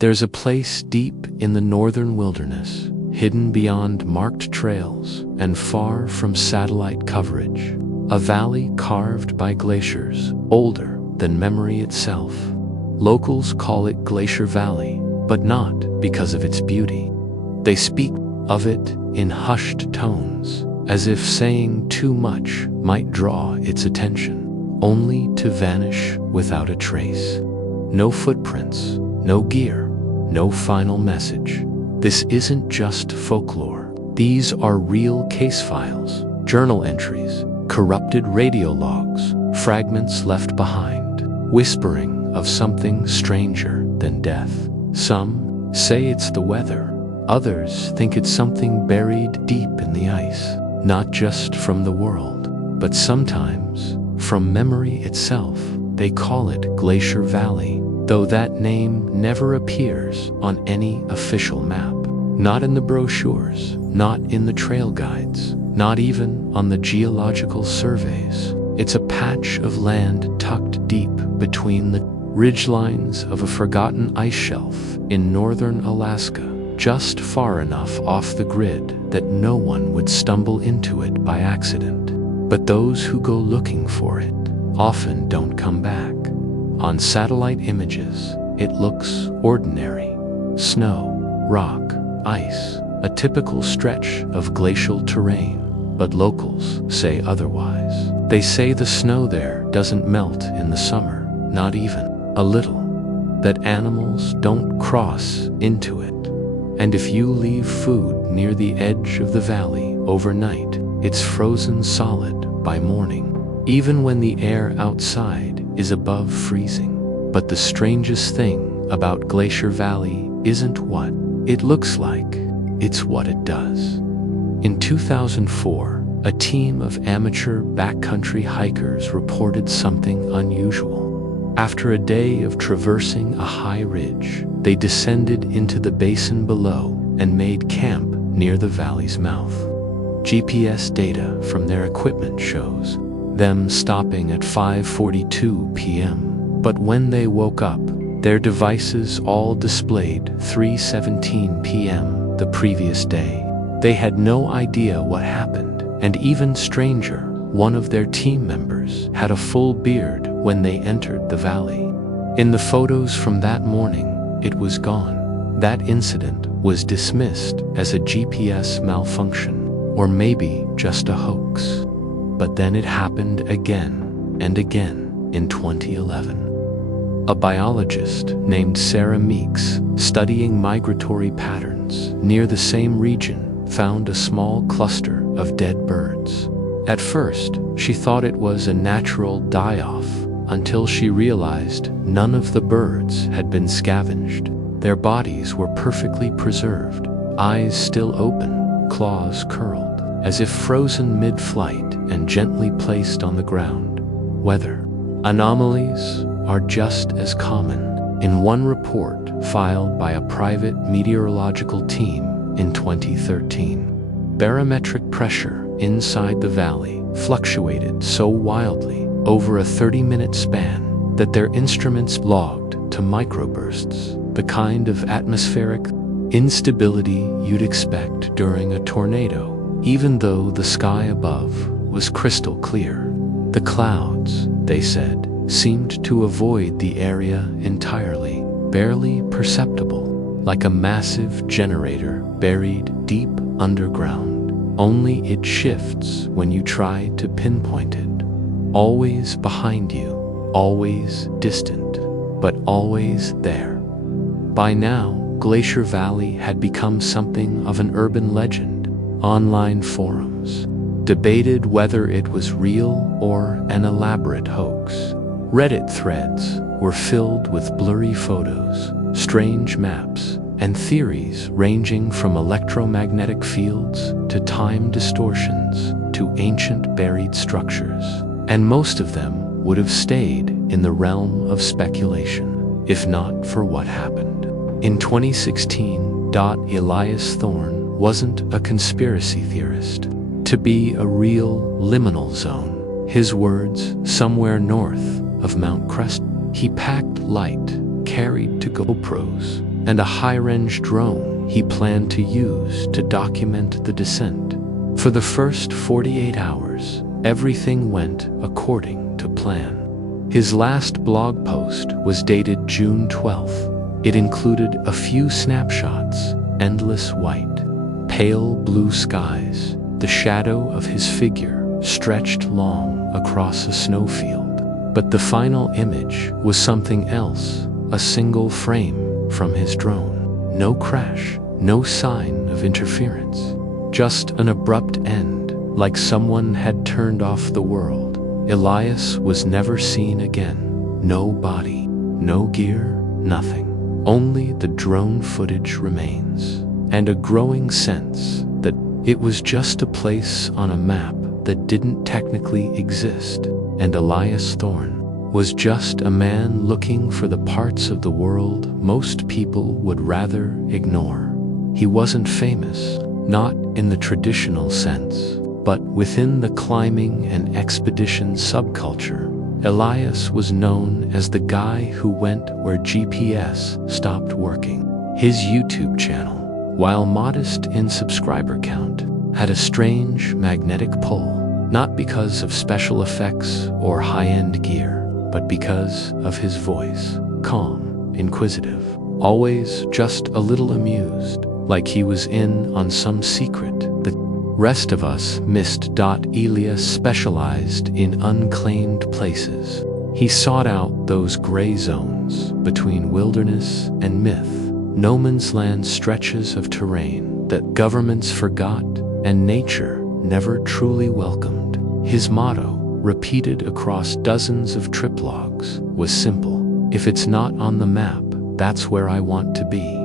There's a place deep in the northern wilderness, hidden beyond marked trails and far from satellite coverage. A valley carved by glaciers, older than memory itself. Locals call it Glacier Valley, but not because of its beauty. They speak of it in hushed tones, as if saying too much might draw its attention, only to vanish without a trace. No footprints, no gear, no final message. This isn't just folklore. These are real case files, journal entries, corrupted radio logs, fragments left behind, whispering of something stranger than death. Some say it's the weather. Others think it's something buried deep in the ice, not just from the world, but sometimes from memory itself. They call it Glacier Valley, though that name never appears on any official map. Not in the brochures, not in the trail guides, not even on the geological surveys. It's a patch of land tucked deep between the ridgelines of a forgotten ice shelf in northern Alaska, just far enough off the grid that no one would stumble into it by accident. But those who go looking for it often don't come back. On satellite images, it looks ordinary. Snow, rock, ice, a typical stretch of glacial terrain. But locals say otherwise. They say the snow there doesn't melt in the summer, not even a little. That animals don't cross into it. And if you leave food near the edge of the valley overnight, it's frozen solid by morning, even when the air outside is above freezing. But the strangest thing about Glacier Valley isn't what it looks like, it's what it does. In 2004, a team of amateur backcountry hikers reported something unusual. After a day of traversing a high ridge, they descended into the basin below and made camp near the valley's mouth. GPS data from their equipment shows them stopping at 5:42 p.m. But when they woke up, their devices all displayed 3:17 p.m. the previous day. They had no idea what happened, and even stranger, one of their team members had a full beard when they entered the valley. In the photos from that morning, it was gone. That incident was dismissed as a GPS malfunction, or maybe just a hoax. But then it happened again and again in 2011. A biologist named Sarah Meeks, studying migratory patterns near the same region, found a small cluster of dead birds. At first, she thought it was a natural die-off, until she realized none of the birds had been scavenged. Their bodies were perfectly preserved, eyes still open, claws curled, as if frozen mid-flight and gently placed on the ground. Weather anomalies are just as common. In one report filed by a private meteorological team in 2013, barometric pressure inside the valley fluctuated so wildly over a 30-minute span that their instruments logged to microbursts, the kind of atmospheric instability you'd expect during a tornado, even though the sky above was crystal clear. The clouds, they said, seemed to avoid the area entirely, barely perceptible, like a massive generator buried deep underground. Only it shifts when you try to pinpoint it. Always behind you, always distant, but always there. By now, Glacier Valley had become something of an urban legend. Online forums debated whether it was real or an elaborate hoax. Reddit threads were filled with blurry photos, strange maps, and theories ranging from electromagnetic fields to time distortions to ancient buried structures. And most of them would have stayed in the realm of speculation, if not for what happened. In 2016, Elias Thorne wasn't a conspiracy theorist. To be a real liminal zone, his words, somewhere north of Mount Crest. He packed light, carried to GoPros, and a high-range drone he planned to use to document the descent. For the first 48 hours, everything went according to plan. His last blog post was dated June 12th. It included a few snapshots: endless white, pale blue skies, the shadow of his figure stretched long across a snowfield. But the final image was something else, a single frame from his drone. No crash, no sign of interference. Just an abrupt end, like someone had turned off the world. Elias was never seen again. No body, no gear, nothing. Only the drone footage remains, and a growing sense that it was just a place on a map that didn't technically exist, and Elias Thorne was just a man looking for the parts of the world most people would rather ignore. He wasn't famous, not in the traditional sense, but within the climbing and expedition subculture. Elias was known as the guy who went where GPS stopped working. His YouTube channel, while modest in subscriber count, had a strange magnetic pull, not because of special effects or high-end gear, but because of his voice. Calm, inquisitive, always just a little amused, like he was in on some secret the rest of us missed. Elias specialized in unclaimed places. He sought out those gray zones between wilderness and myth, no man's land stretches of terrain that governments forgot and nature never truly welcomed. His motto, repeated across dozens of trip logs, was simple: if it's not on the map, that's where I want to be.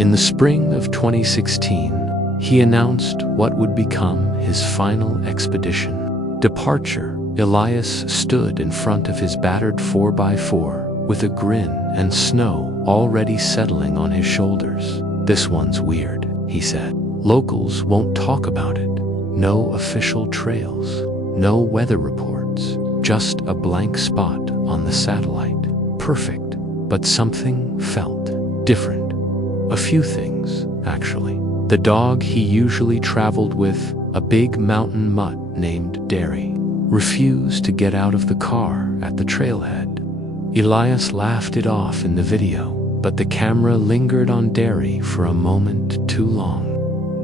In the spring of 2016, he announced what would become his final expedition. Departure. Elias stood in front of his battered 4x4 with a grin and snow already settling on his shoulders. "This one's weird," he said. "Locals won't talk about it. No official trails, no weather reports, just a blank spot on the satellite. Perfect." But something felt different. A few things, actually. The dog he usually traveled with, a big mountain mutt named Derry, refused to get out of the car at the trailhead. Elias laughed it off in the video, but the camera lingered on Derry for a moment too long.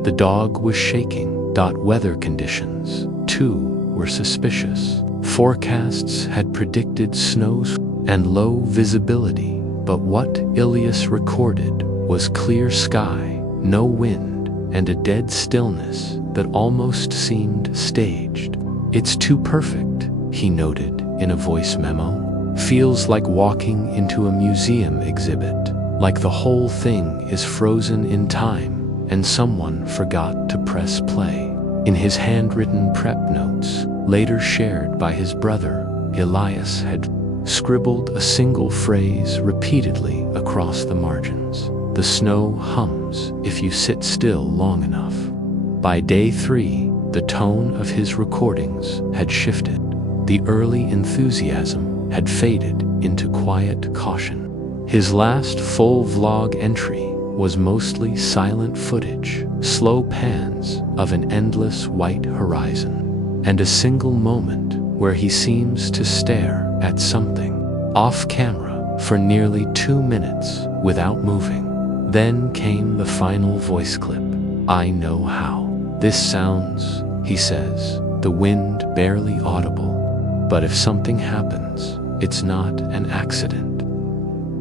The dog was shaking. Weather conditions, too, were suspicious. Forecasts had predicted snows and low visibility, but what Elias recorded was clear sky, no wind, and a dead stillness that almost seemed staged. "It's too perfect," he noted in a voice memo. "Feels like walking into a museum exhibit, like the whole thing is frozen in time and someone forgot to press play." In his handwritten prep notes, later shared by his brother, Elias had scribbled a single phrase repeatedly across the margins: "The snow hums if you sit still long enough." By day 3, the tone of his recordings had shifted. The early enthusiasm had faded into quiet caution. His last full vlog entry was mostly silent footage, slow pans of an endless white horizon, and a single moment where he seems to stare at something off camera for nearly 2 minutes without moving. Then came the final voice clip. "I know how this sounds," he says, the wind barely audible. "But if something happens, it's not an accident."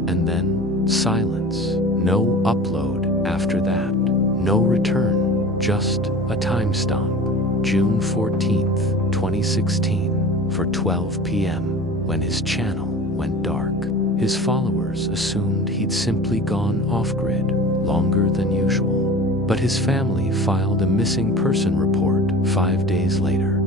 And then silence. No upload after that. No return. Just a timestamp. June 14th, 2016, for 12 p.m. when his channel went dark. His followers assumed he'd simply gone off-grid longer than usual. But his family filed a missing person report 5 days later.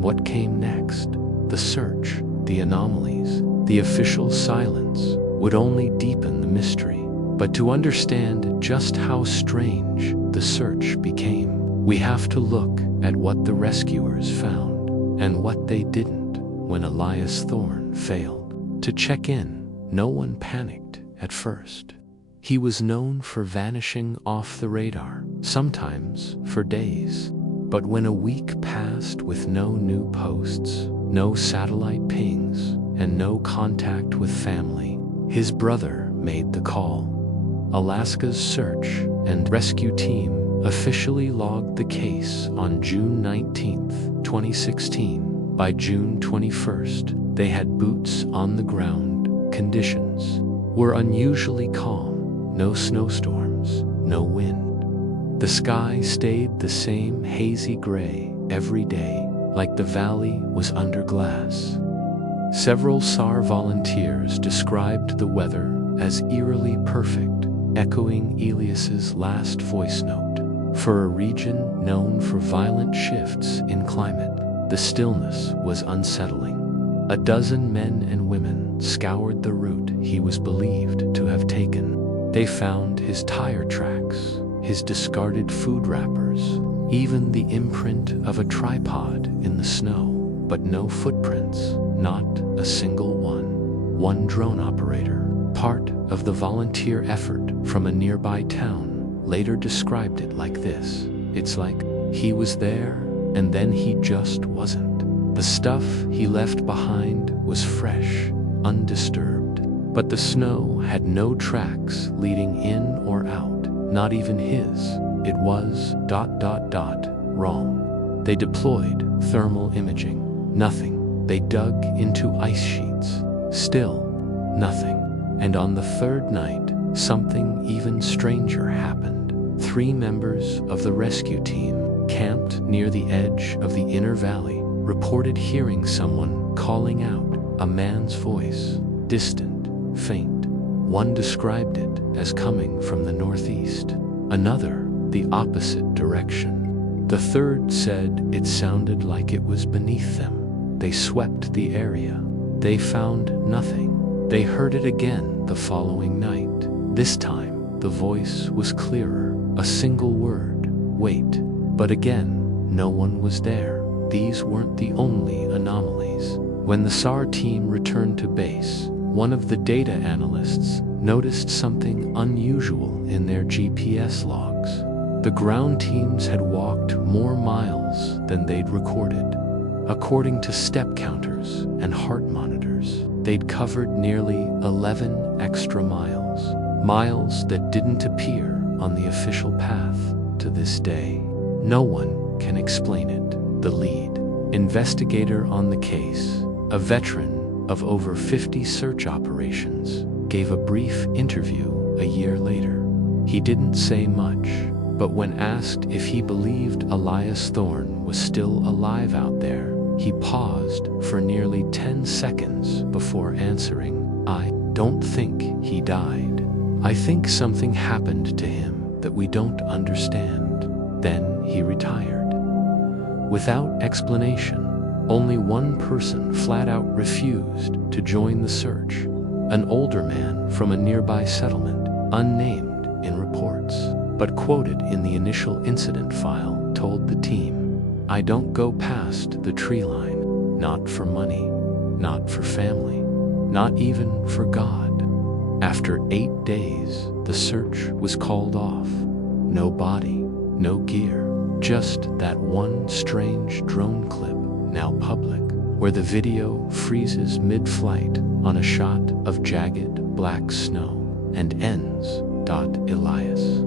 What came next? The search, the anomalies, the official silence would only deepen the mystery. But to understand just how strange the search became, we have to look at what the rescuers found and what they didn't when Elias Thorne failed. To check in, no one panicked at first. He was known for vanishing off the radar, sometimes for days. But when a week passed with no new posts, no satellite pings, and no contact with family, his brother made the call. Alaska's search and rescue team officially logged the case on June 19, 2016. By June 21st, they had boots on the ground. Conditions were unusually calm, no snowstorms, no wind. The sky stayed the same hazy gray every day, like the valley was under glass. Several SAR volunteers described the weather as eerily perfect, echoing Elias's last voice note. For a region known for violent shifts in climate, the stillness was unsettling. A dozen men and women scoured the route he was believed to have taken. They found his tire tracks, his discarded food wrappers, even the imprint of a tripod in the snow, but no footprints, not a single one. One drone operator, part of the volunteer effort from a nearby town, later described it like this: "It's like he was there, and then he just wasn't." The stuff he left behind was fresh, undisturbed, but the snow had no tracks leading in or out, not even his. It was ... wrong. They deployed thermal imaging. Nothing. They dug into ice sheets. Still, nothing. And on the third night, something even stranger happened. 3 members of the rescue team, camped near the edge of the inner valley, reported hearing someone calling out, a man's voice, distant, faint. One described it as coming from the northeast, another the opposite direction. The third said it sounded like it was beneath them. They swept the area. They found nothing. They heard it again the following night. This time, the voice was clearer, a single word, wait. But again, no one was there. These weren't the only anomalies. When the SAR team returned to base, one of the data analysts noticed something unusual in their GPS logs. The ground teams had walked more miles than they'd recorded. According to step counters and heart monitors, they'd covered nearly 11 extra miles. Miles that didn't appear on the official path to this day. No one can explain it. The lead investigator on the case, a veteran of over 50 search operations, gave a brief interview a year later. He didn't say much, but when asked if he believed Elias Thorne was still alive out there, he paused for nearly 10 seconds before answering, "I don't think he died. I think something happened to him that we don't understand." Then he retired. Without explanation, only one person flat out refused to join the search. An older man from a nearby settlement, unnamed in reports, but quoted in the initial incident file, told the team, "I don't go past the tree line, not for money, not for family, not even for God." After 8 days, the search was called off. No body, no gear, just that one strange drone clip, now public, where the video freezes mid-flight on a shot of jagged black snow and ends. Elias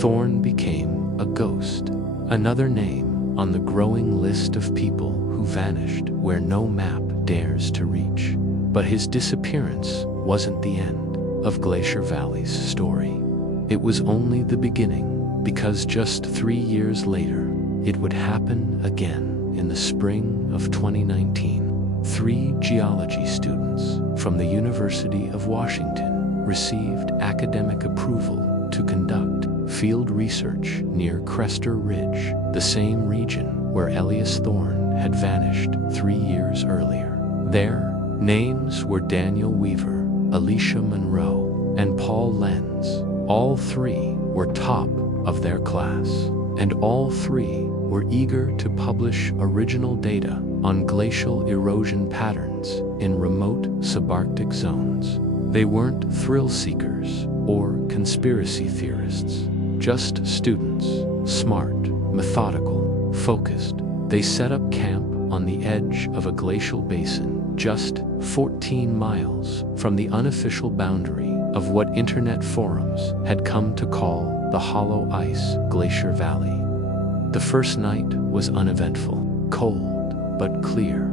Thorne became a ghost, another name on the growing list of people who vanished where no map dares to reach. But his disappearance wasn't the end of Glacier Valley's story. It was only the beginning, because just 3 years later, it would happen again in the spring of 2019. 3 geology students from the University of Washington received academic approval to conduct field research near Crester Ridge, the same region where Elias Thorne had vanished 3 years earlier. Their names were Daniel Weaver, Alicia Monroe, and Paul Lenz. All 3 were top of their class, and all 3 were eager to publish original data on glacial erosion patterns in remote subarctic zones. They weren't thrill seekers or conspiracy theorists. Just students, smart, methodical, focused. They set up camp on the edge of a glacial basin, just 14 miles from the unofficial boundary of what internet forums had come to call the Hollow Ice Glacier Valley. The first night was uneventful, cold but clear.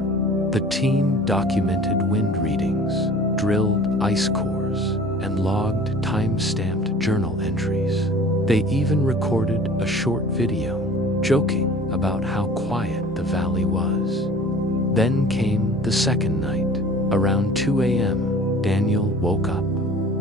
The team documented wind readings, drilled ice cores, and logged time-stamped journal entries. They even recorded a short video, joking about how quiet the valley was. Then came the second night. Around 2 a.m., Daniel woke up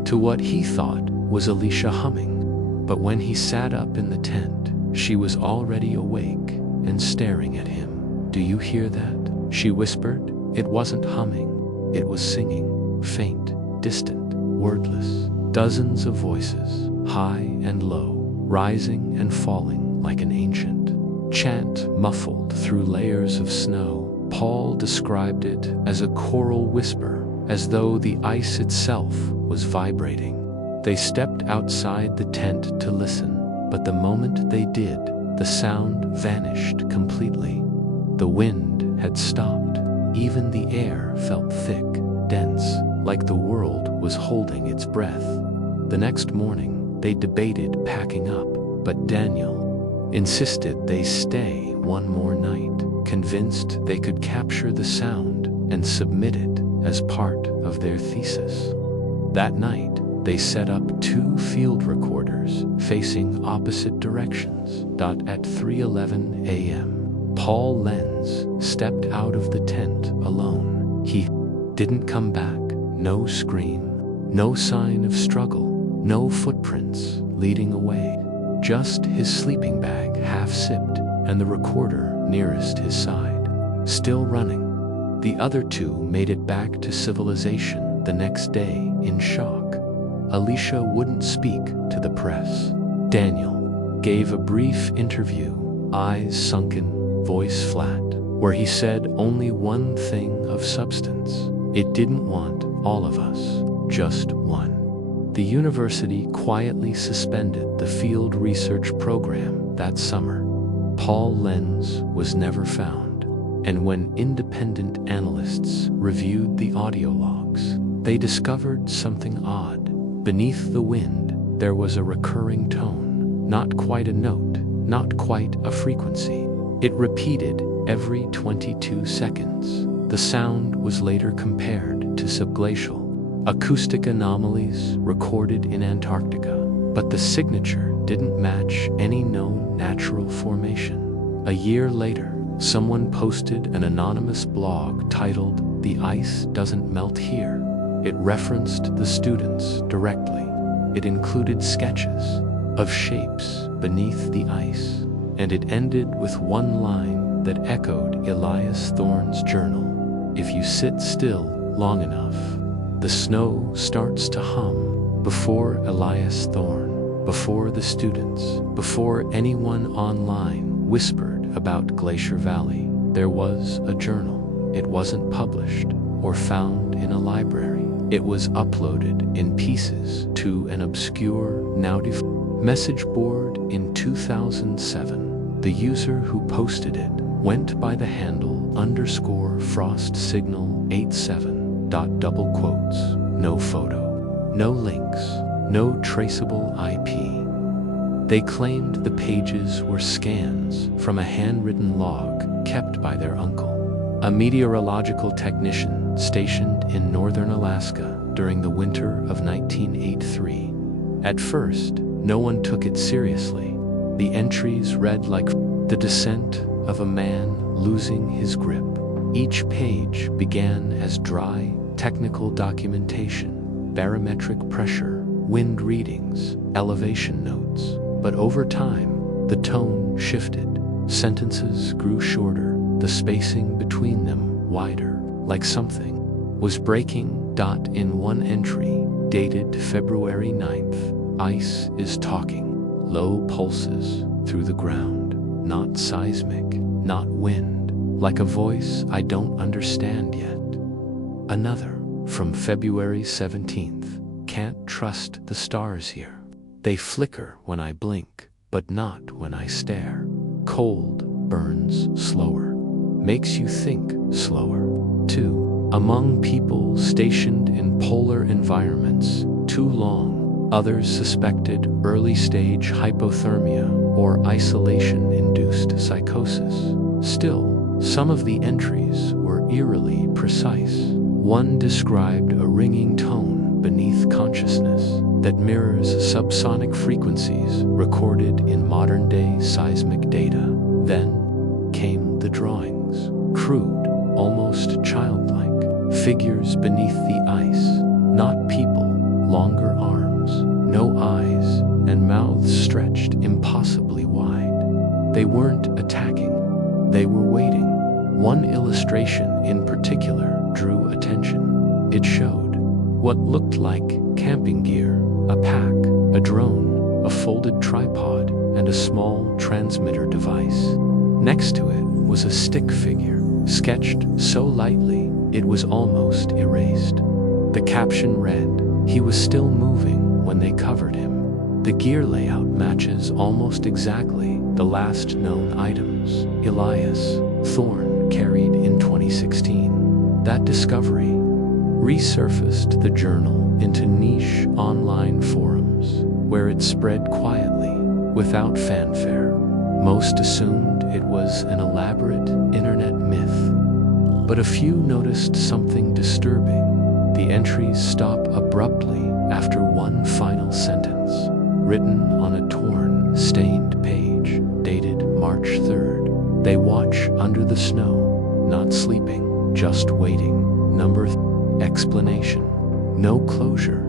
to what he thought was Alicia humming. But when he sat up in the tent, she was already awake and staring at him. "Do you hear that?" she whispered. It wasn't humming. It was singing, faint, distant, wordless. Dozens of voices, high and low, rising and falling like an ancient chant muffled through layers of snow. Paul described it as a choral whisper, as though the ice itself was vibrating. They stepped outside the tent to listen, but the moment they did, the sound vanished completely. The wind had stopped. Even the air felt thick, dense, like the world was holding its breath. The next morning, they debated packing up, but Daniel insisted they stay one more night, convinced they could capture the sound and submit it as part of their thesis. That night, they set up 2 field recorders facing opposite directions. At 3:11 a.m., Paul Lenz stepped out of the tent alone. He didn't come back. No scream, no sign of struggle, no footprints leading away. Just his sleeping bag half-sipped and the recorder nearest his side, still running. The other 2 made it back to civilization the next day in shock. Alicia wouldn't speak to the press. Daniel gave a brief interview, eyes sunken, voice flat, where he said only one thing of substance. It didn't want all of us, just one. The university quietly suspended the field research program that summer. Paul Lenz was never found, and when independent analysts reviewed the audio logs, they discovered something odd. Beneath the wind, there was a recurring tone, not quite a note, not quite a frequency. It repeated every 22 seconds. The sound was later compared to subglacial acoustic anomalies recorded in Antarctica, but the signature didn't match any known natural formation. A year later, someone posted an anonymous blog titled "The Ice Doesn't Melt Here." It referenced the students directly. It included sketches of shapes beneath the ice, and it ended with one line that echoed Elias Thorne's journal. "If you sit still long enough, the snow starts to hum." Before Elias Thorne, before the students, before anyone online whispered about Glacier Valley, there was a journal. It wasn't published or found in a library. It was uploaded in pieces to an obscure, now defunct message board in 2007. The user who posted it went by the handle _FrostSignal87. Double quotes. No photo, no links, no traceable IP. They claimed the pages were scans from a handwritten log kept by their uncle, a meteorological technician stationed in northern Alaska during the winter of 1983. At first, no one took it seriously. The entries read like the descent of a man losing his grip. Each page began as dry, technical documentation, barometric pressure, wind readings, elevation notes. But over time, the tone shifted. Sentences grew shorter, the spacing between them wider, like something was breaking. In one entry, dated February 9th, "Ice is talking. Low pulses through the ground. Not seismic, not wind. Like a voice I don't understand yet." Another, from February 17th, Can't trust the stars here. They flicker when I blink, but not when I stare. Cold burns slower, makes you think slower. 2. Among people stationed in polar environments too long, others suspected early-stage hypothermia or isolation-induced psychosis. Still, some of the entries were eerily precise. One described a ringing tone beneath consciousness that mirrors subsonic frequencies recorded in modern-day seismic data. Then came the drawings, crude, almost childlike, figures beneath the ice, not people, longer arms, no eyes, and mouths stretched impossibly wide. They weren't attacking, they were waiting. One illustration in particular drew attention. It showed what looked like camping gear, a pack, a drone, a folded tripod, and a small transmitter device. Next to it was a stick figure, sketched so lightly it was almost erased. The caption read, "He was still moving when they covered him." The gear layout matches almost exactly the last known items Elias Thorne carried in 2016. That discovery resurfaced the journal into niche online forums, where it spread quietly, without fanfare. Most assumed it was an elaborate internet myth. But a few noticed something disturbing. The entries stop abruptly after one final sentence, written on a torn, stained page, dated March 3rd. They watch under the snow, not sleeping, just waiting. Number 3. Explanation. No closure.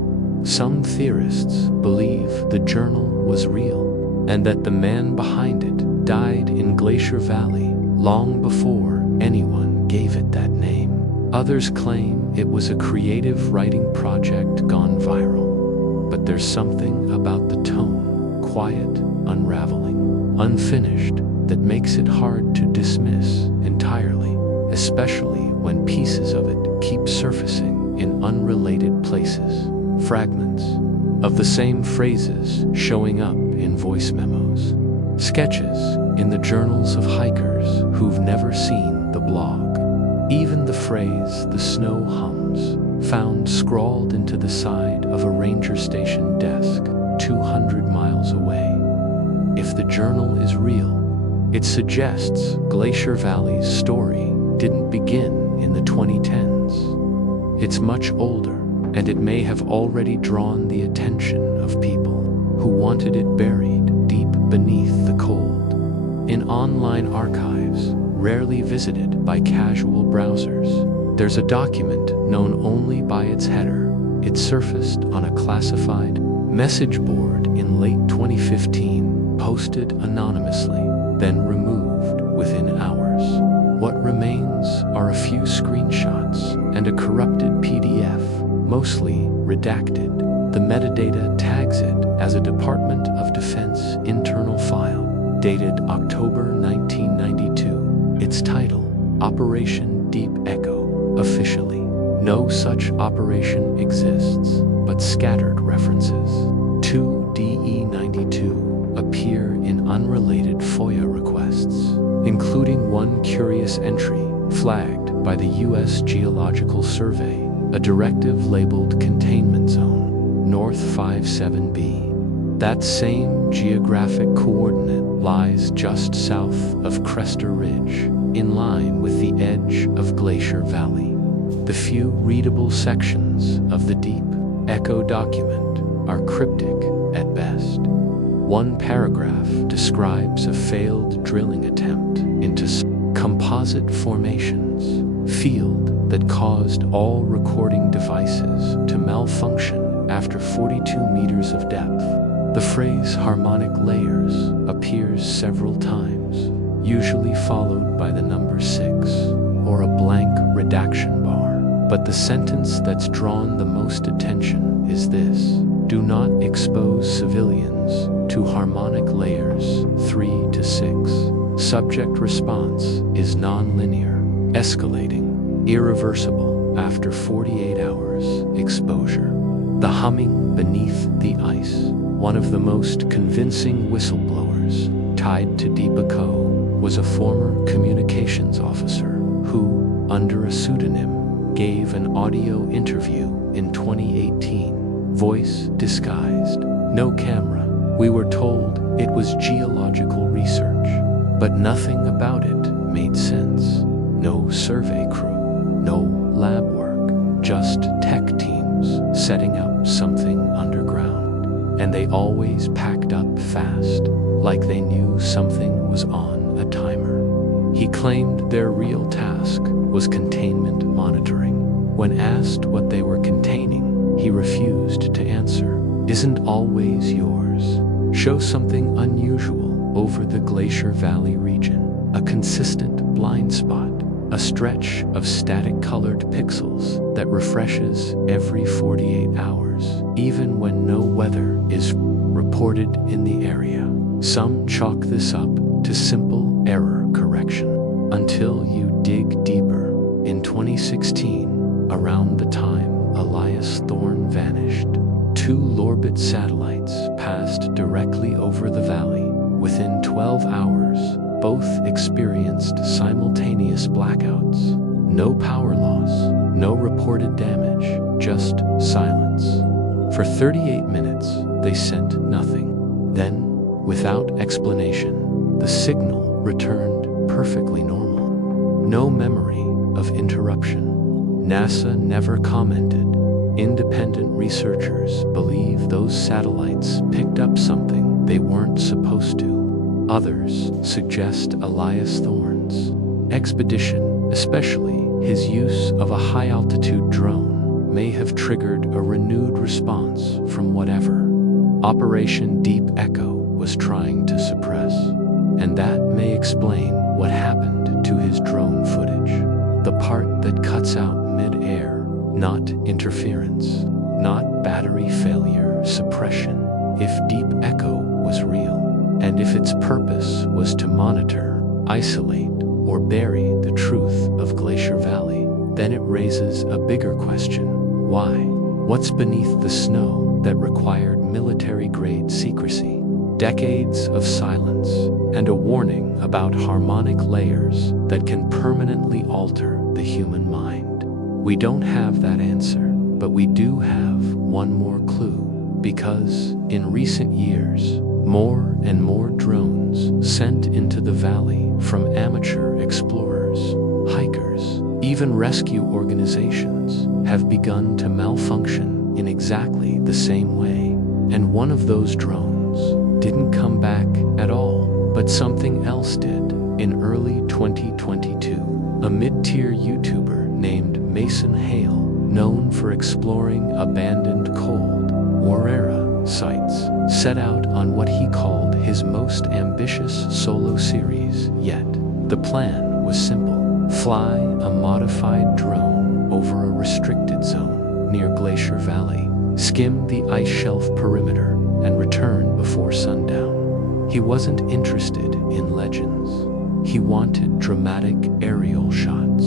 Some theorists believe the journal was real, and that the man behind it died in Glacier Valley long before anyone gave it that name. Others claim it was a creative writing project gone viral. But there's something about the tone, quiet, unraveling, unfinished, that makes it hard to dismiss entirely, especially when pieces of it keep surfacing in unrelated places. Fragments of the same phrases showing up in voice memos. Sketches in the journals of hikers who've never seen the blog. Even the phrase, "the snow hums," found scrawled into the side of a ranger station desk 200 miles away. If the journal is real, it suggests Glacier Valley's story didn't begin in the 2010s. It's much older, and it may have already drawn the attention of people who wanted it buried deep beneath the cold. In online archives, rarely visited by casual browsers, there's a document known only by its header. It surfaced on a classified message board in late 2015, posted anonymously, then removed within hours. What remains are a few screenshots and a corrupted PDF, mostly redacted. The metadata tags it as a Department of Defense internal file, dated October 1992. Its title, Operation Deep Echo. Officially, no such operation exists, but scattered references to DE-92 appear in unrelated FOIA requests, including one curious entry flagged by the U.S. Geological Survey, a directive labeled Containment Zone, North 57B. That same geographic coordinate lies just south of Cresta Ridge, in line with the edge of Glacier Valley. The few readable sections of the Deep Echo document are cryptic at best. One paragraph describes a failed drilling attempt into composite formations, field that caused all recording devices to malfunction after 42 meters of depth. The phrase harmonic layers appears several times, usually followed by the number 6 or a blank redaction bar. But the sentence that's drawn the most attention is this: do not expose civilians to harmonic layers 3 to 6. Subject response is non-linear, escalating, irreversible after 48 hours exposure. The humming beneath the ice. One of the most convincing whistleblowers tied to Deep Echo was a former communications officer who, under a pseudonym, gave an audio interview in 2018. Voice disguised, no camera. We were told it was geological research, but nothing about it made sense. No survey crew, no lab work, just tech teams setting up something underground. And they always packed up fast, like they knew something was on a timer. He claimed their real task was containment monitoring. When asked what they were containing, he refused to answer. Isn't always yours. Show something unusual over the Glacier Valley region. A consistent blind spot. A stretch of static-colored pixels that refreshes every 48 hours, even when no weather is reported in the area. Some chalk this up to simple error correction. Until you dig deeper. In 2016, around the time Elias Thorne vanished, 2 Lorbit satellites passed directly over the valley. Within 12 hours, both experienced simultaneous blackouts. No power loss, no reported damage, just silence. For 38 minutes, they sent nothing. Then, without explanation, the signal returned perfectly normal. No memory of interruption. NASA never commented. Independent researchers believe those satellites picked up something they weren't supposed to. Others suggest Elias Thorne's expedition, especially his use of a high-altitude drone, may have triggered a renewed response from whatever Operation Deep Echo was trying to suppress. And that may explain what happened to his drone footage. The part that cuts out mid-air. Not interference, not battery failure suppression. If Deep Echo was real, and if its purpose was to monitor, isolate, or bury the truth of Glacier Valley, then it raises a bigger question. Why? What's beneath the snow that required military-grade secrecy? Decades of silence, and a warning about harmonic layers that can permanently alter the human mind. We don't have that answer, but we do have one more clue, because in recent years, more and more drones sent into the valley from amateur explorers, hikers, even rescue organizations have begun to malfunction in exactly the same way. And one of those drones didn't come back at all, but something else did. In early 2022, a mid-tier YouTuber named Mason Hale, known for exploring abandoned cold war era sites, set out on what he called his most ambitious solo series yet. The plan was simple: fly a modified drone over a restricted zone near Glacier Valley, skim the ice shelf perimeter, and return before sundown. He wasn't interested in legends. He wanted dramatic aerial shots.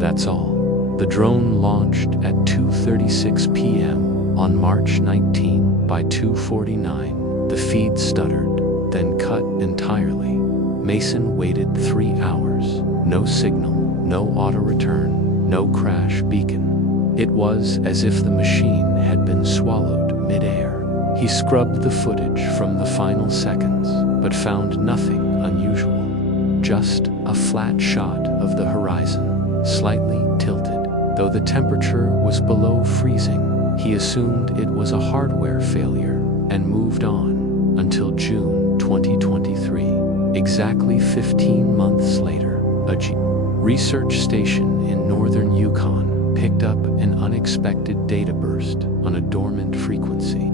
That's all. The drone launched at 2:36 p.m. on March 19. By 2:49, the feed stuttered, then cut entirely. Mason waited 3 hours. No signal, no auto-return, no crash beacon. It was as if the machine had been swallowed mid-air. He scrubbed the footage from the final seconds, but found nothing unusual. Just a flat shot of the horizon, slightly tilted. Though the temperature was below freezing, he assumed it was a hardware failure and moved on until June 2023. Exactly 15 months later, a research station in northern Yukon picked up an unexpected data burst on a dormant frequency.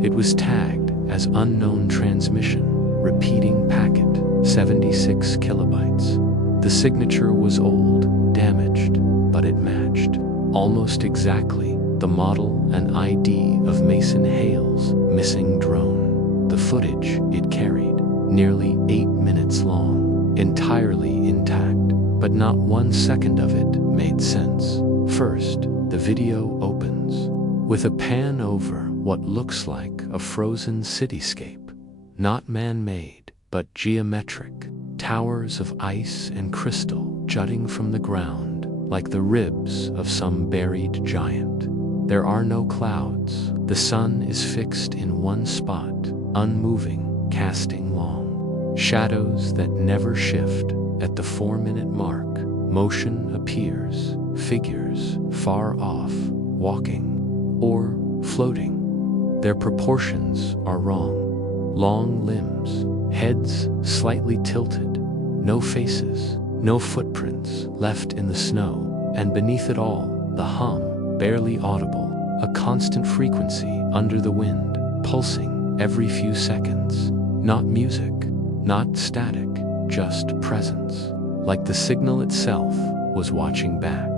It was tagged as unknown transmission, repeating packet, 76 kilobytes. The signature was old, damaged, but it matched, almost exactly, the model and ID of Mason Hale's missing drone. The footage it carried, nearly 8 minutes long, entirely intact, but not 1 second of it made sense. First, the video opens with a pan over what looks like a frozen cityscape, not man-made, but geometric, towers of ice and crystal jutting from the ground like the ribs of some buried giant. There are no clouds. The sun is fixed in one spot, unmoving, casting long shadows that never shift. At the 4-minute mark, motion appears, figures far off, walking or floating. Their proportions are wrong. Long limbs, heads slightly tilted, no faces, no footprints left in the snow, and beneath it all, the hum, barely audible, a constant frequency under the wind, pulsing every few seconds. Not music, not static, just presence. Like the signal itself was watching back.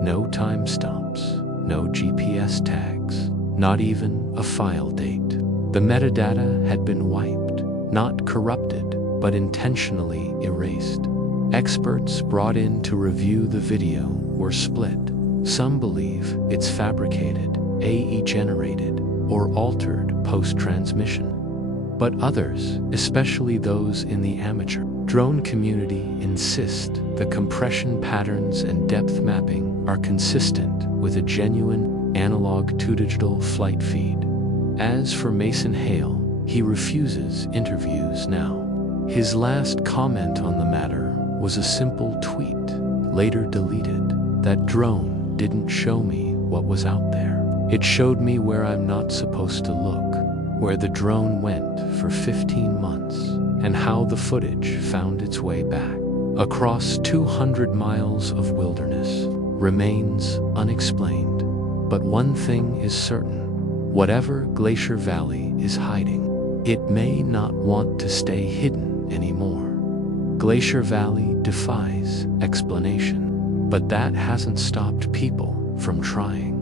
No timestamps, no GPS tags, not even a file date. The metadata had been wiped, not corrupted, but intentionally erased. Experts brought in to review the video were split. Some believe it's fabricated, AI-generated, or altered post-transmission. But others, especially those in the amateur drone community, insist the compression patterns and depth mapping are consistent with a genuine analog-to-digital flight feed. As for Mason Hale, he refuses interviews now. His last comment on the matter was a simple tweet, later deleted. That drone didn't show me what was out there. It showed me where I'm not supposed to look, where the drone went for 15 months, and how the footage found its way back. Across 200 miles of wilderness remains unexplained. But one thing is certain. Whatever Glacier Valley is hiding, it may not want to stay hidden anymore. Glacier Valley defies explanation, but that hasn't stopped people from trying.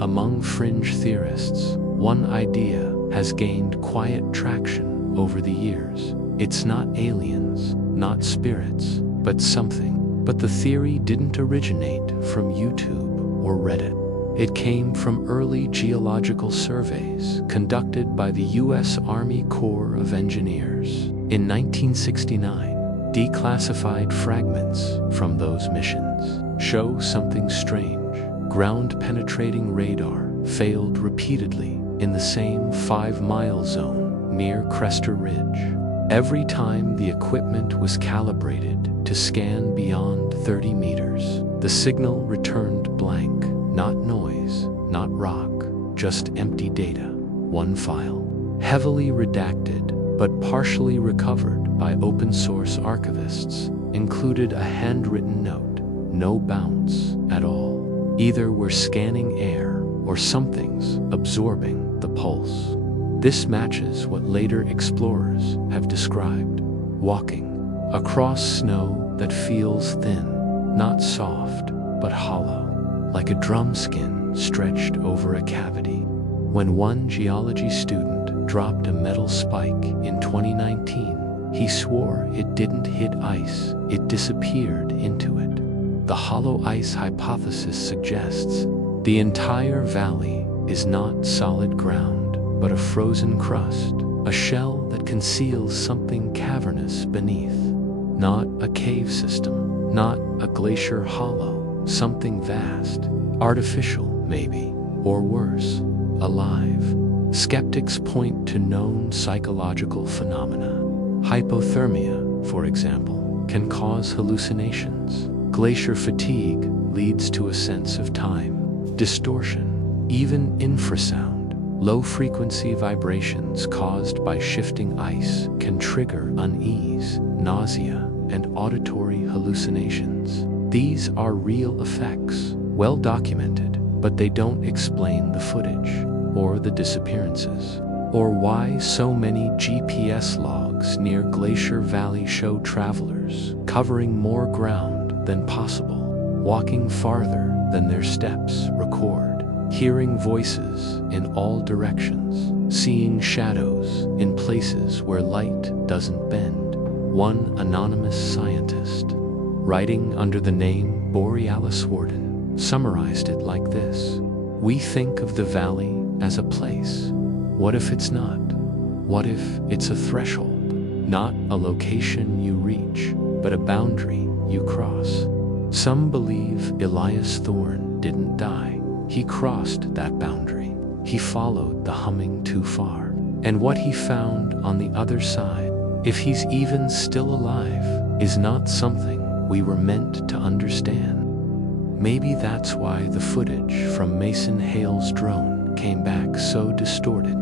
Among fringe theorists, one idea has gained quiet traction over the years. It's not aliens, not spirits, but something. But the theory didn't originate from YouTube or Reddit. It came from early geological surveys conducted by the U.S. Army Corps of Engineers. In 1969, declassified fragments from those missions show something strange. Ground-penetrating radar failed repeatedly in the same 5-mile zone near Crester Ridge. Every time the equipment was calibrated to scan beyond 30 meters, the signal returned blank. Not noise, not rock, just empty data. One file, heavily redacted but partially recovered by open-source archivists, included a handwritten note, no bounce at all. Either we're scanning air or something's absorbing the pulse. This matches what later explorers have described: walking across snow that feels thin, not soft, but hollow, like a drum skin stretched over a cavity. When one geology student dropped a metal spike in 2019, he swore it didn't hit ice, it disappeared into it. The hollow ice hypothesis suggests the entire valley is not solid ground, but a frozen crust, a shell that conceals something cavernous beneath. Not a cave system, not a glacier hollow, something vast, artificial maybe, or worse, alive. Skeptics point to known psychological phenomena. Hypothermia, for example, can cause hallucinations. Glacier fatigue leads to a sense of time distortion. Even infrasound, low-frequency vibrations caused by shifting ice, can trigger unease, nausea, and auditory hallucinations. These are real effects, well documented, but they don't explain the footage, or the disappearances, or why so many GPS logs near Glacier Valley show travelers covering more ground than possible, walking farther than their steps record, hearing voices in all directions, seeing shadows in places where light doesn't bend. One anonymous scientist, writing under the name Borealis Warden, summarized it like this: We think of the valley as a place. What if it's not? What if it's a threshold? Not a location you reach, but a boundary you cross. Some believe Elias Thorne didn't die. He crossed that boundary. He followed the humming too far. And what he found on the other side, if he's even still alive, is not something we were meant to understand. Maybe that's why the footage from Mason Hale's drone came back so distorted.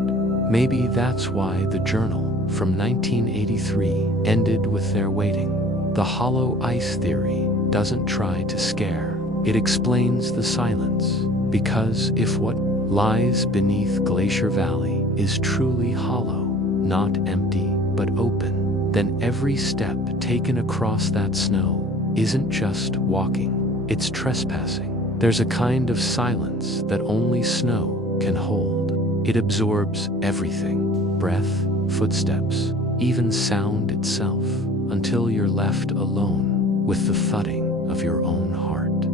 Maybe that's why the journal from 1983 ended with their waiting. The hollow ice theory doesn't try to scare. It explains the silence. Because if what lies beneath Glacier Valley is truly hollow, not empty, but open, then every step taken across that snow isn't just walking, it's trespassing. There's a kind of silence that only snow can hold. It absorbs everything, breath, footsteps, even sound itself, until you're left alone with the thudding of your own heart.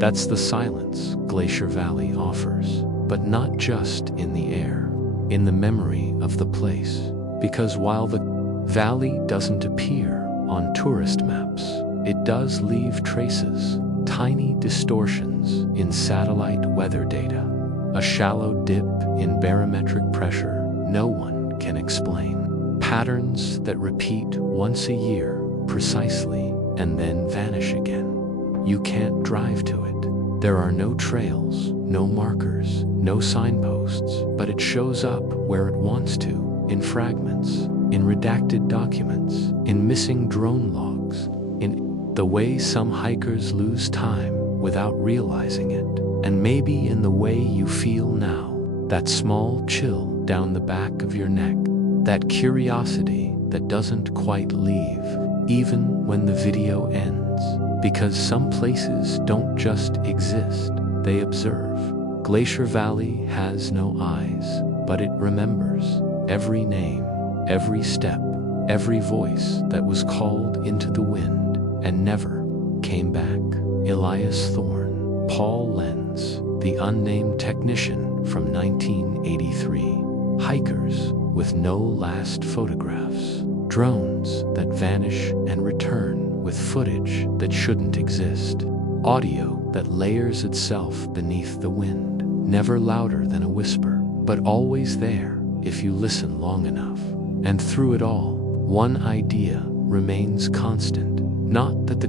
That's the silence Glacier Valley offers, but not just in the air, in the memory of the place. Because while the valley doesn't appear on tourist maps, it does leave traces, tiny distortions in satellite weather data, a shallow dip in barometric pressure no one can explain, patterns that repeat once a year precisely and then vanish again. You can't drive to it. There are no trails, no markers, no signposts, but it shows up where it wants to, in fragments, in redacted documents, in missing drone logs, in the way some hikers lose time without realizing it, and maybe in the way you feel now, that small chill down the back of your neck, that curiosity that doesn't quite leave, even when the video ends. Because some places don't just exist, they observe. Glacier Valley has no eyes, but it remembers every name, every step, every voice that was called into the wind and never came back. Elias Thorne, Paul Lenz, the unnamed technician from 1983, hikers with no last photographs, drones that vanish and return with footage that shouldn't exist, audio that layers itself beneath the wind, never louder than a whisper, but always there if you listen long enough. And through it all, one idea remains constant, not that the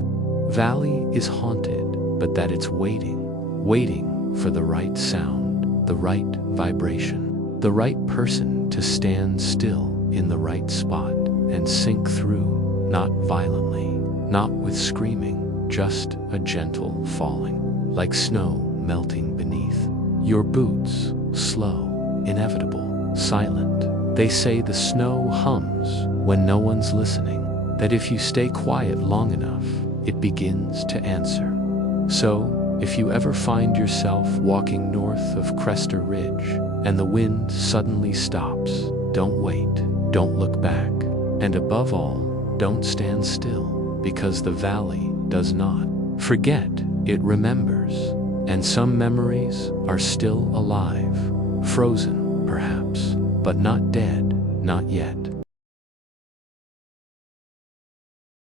valley is haunted, but that it's waiting for the right sound, the right vibration, the right person to stand still in the right spot and sink through, not violently, not with screaming, just a gentle falling, like snow melting beneath your boots, slow, inevitable, silent. They say the snow hums when no one's listening, that if you stay quiet long enough, it begins to answer. So, if you ever find yourself walking north of Crester Ridge and the wind suddenly stops, don't wait, don't look back, and above all, don't stand still. Because the valley does not forget, it remembers. And some memories are still alive, frozen perhaps, but not dead, not yet.